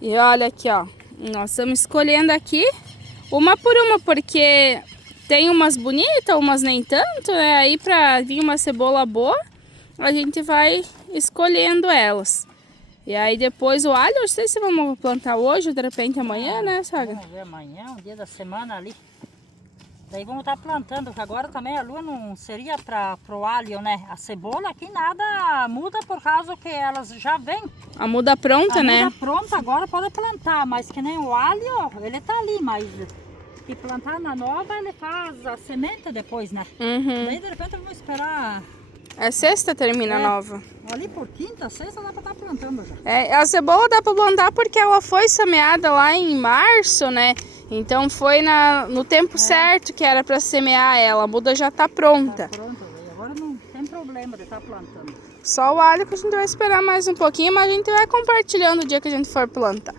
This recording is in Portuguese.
E olha aqui, ó. Nós estamos escolhendo aqui uma por uma, porque tem umas bonitas, umas nem tanto, né? Aí pra vir uma cebola boa, a gente vai escolhendo elas. E aí depois o alho, eu não sei se vamos plantar hoje ou de repente amanhã, né, sogra? Vamos ver amanhã, um dia da semana ali. Daí vamos estar plantando, porque agora também a lua não seria para o alho, né? A cebola aqui nada muda por causa que elas já vêm. A muda pronta, né? A muda pronta agora pode plantar, mas que nem o alho, ele tá ali, mas se plantar na nova ele faz a semente depois, né? Daí de repente vamos esperar. É sexta termina a nova. Ali por quinta, sexta dá para estar plantando já. A cebola dá para plantar porque ela foi semeada lá em março, né? Então foi no tempo certo que era para semear ela. A muda já tá pronta. Tá pronta, agora não tem problema de estar plantando. Só o alho que a gente vai esperar mais um pouquinho, mas a gente vai compartilhando o dia que a gente for plantar.